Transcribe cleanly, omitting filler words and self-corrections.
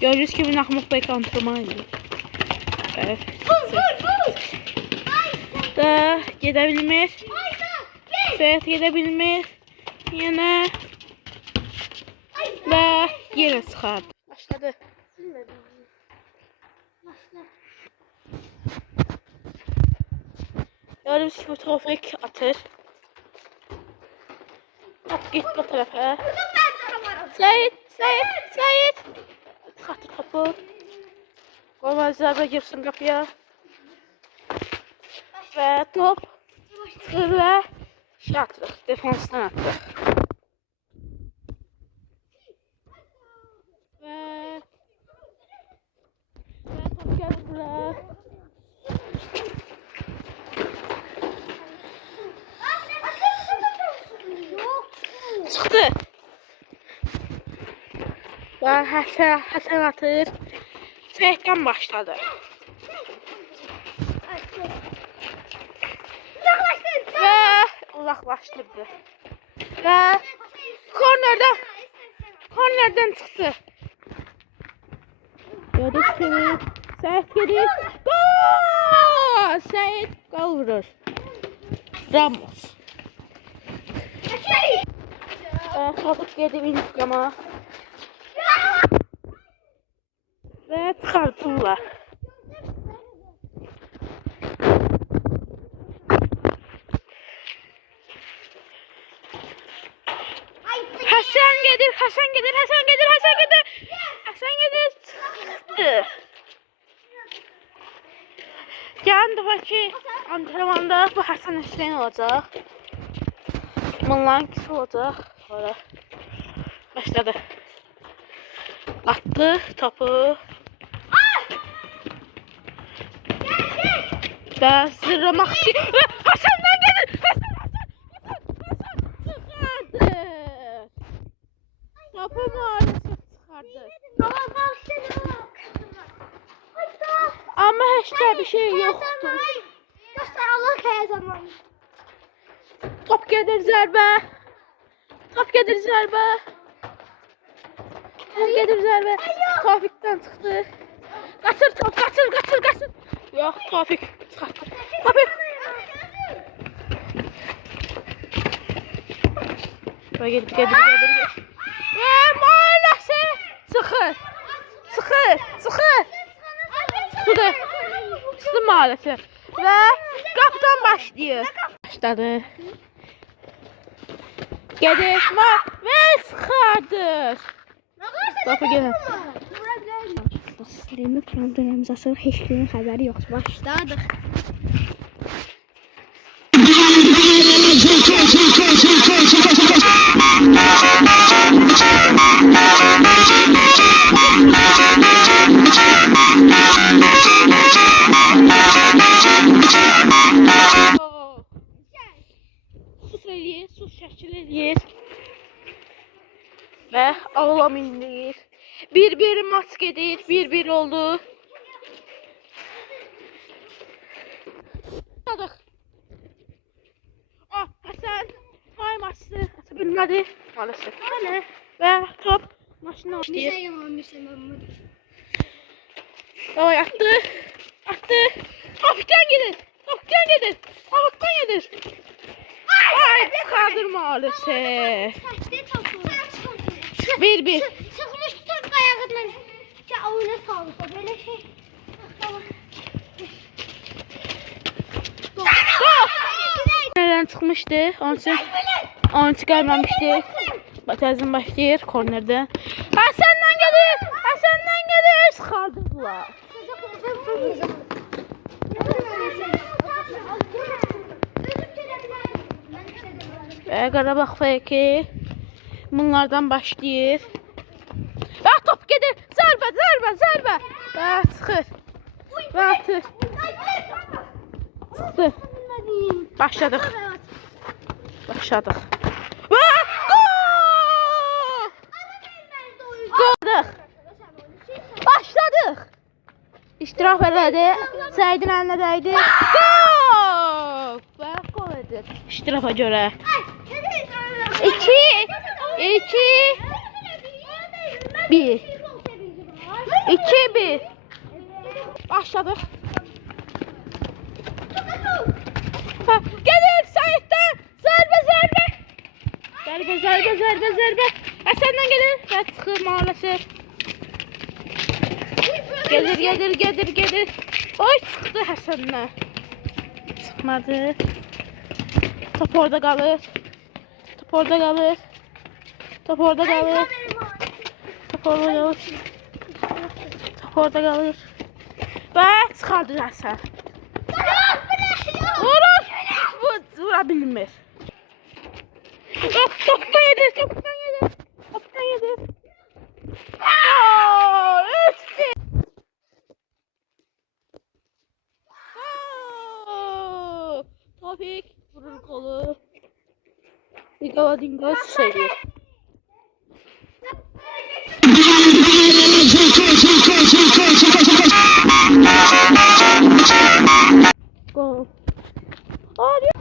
Gördüğünüz gibi Nahmuk Bey antrenman ediyor. Evet. Da gidebilmez. Seyret gidebilmez. Yine da yere çıkardı. Başladı. Gördüğünüz gibi Tofik atır. Top git bu tarafa. Seyit. Çıkarttı topu. Golmazlar da girsin kapıya. Ve top çıkır ve şartlık. Defansdan attı. Ve top geldi buraya. Çıktı. Ve Hasan atır. Seyit'ten başladı. Ve uzaklaştırdı. Ve kornerden çıktı. Gördük ki Seyit gidiyor. Gol! Seyit gol vurur. Ramos. Kalkıp geldi intikama. Ve çıkarttılar. Hasan gelir. Çıktı. Yarın dafaki antrenmanda bu Hasan Hüseyin olacak. Bunların ikisi olacak. Sonra başladı. Attı topu. Ben zırlamak istiyorum. Hasan'dan gelir. Hasan çıkardı. Topu maalesef çıkardı. Ama hiç de bir şey yoktu. Top gelir zərbe. Tofik'ten çıktı. Kaçır top, kaçır. Yok, Tofik çıkarttı. Tofik. Ve gelir. Ve maalesef çıkır. Çıktı maalesef. Ve kaptan başladı. Gelir ve çıkardı. Topu gelir. Süleyman Kur'an dönemimiz asıl hiç kimin haberi yok. Başladık. Sus şəkil eləyir. Və ağlam indir. 1-1 maç gedir. 1-1 oldu. Hasan maçı ata bilmədi. Maalesef. Və top maçına başlayır. Davay attı. Topikten gelir. Ay çıkardır maalesef. 1-1. Çıkmış top ayağından. Ya oyuna sağlık böyle şey. Nereden çıkmıştı? Onun çıkarmamıştı. Batazın başlayır kornerden. Hasan'dan gelir. Çıkardırdılar. Ve Qarabağ fayaki bunlardan başlayır. Top gelir. Zərbə. Və çıxır. Və atır. Çıktı. Başladık. Ve gol! Başladık. İştiraf elədi. Səyidin əlinə dəydi. Gol! Və gol edir. İştirafa görə. 2-1. 2-1. Başladık. Ha, gelir Sait'ten. Zərbə. Zərbə. Həsəndən gelir. Və çıxır maalesef. Gelir. Oy çıxdı Həsəndən. Çıxmadı. Top orada qalır. Və çıxardı Həsən. Vura bilmir. Topdan yedir. Topik vurur kolu. Dingo seviyor. Gol. Hadi.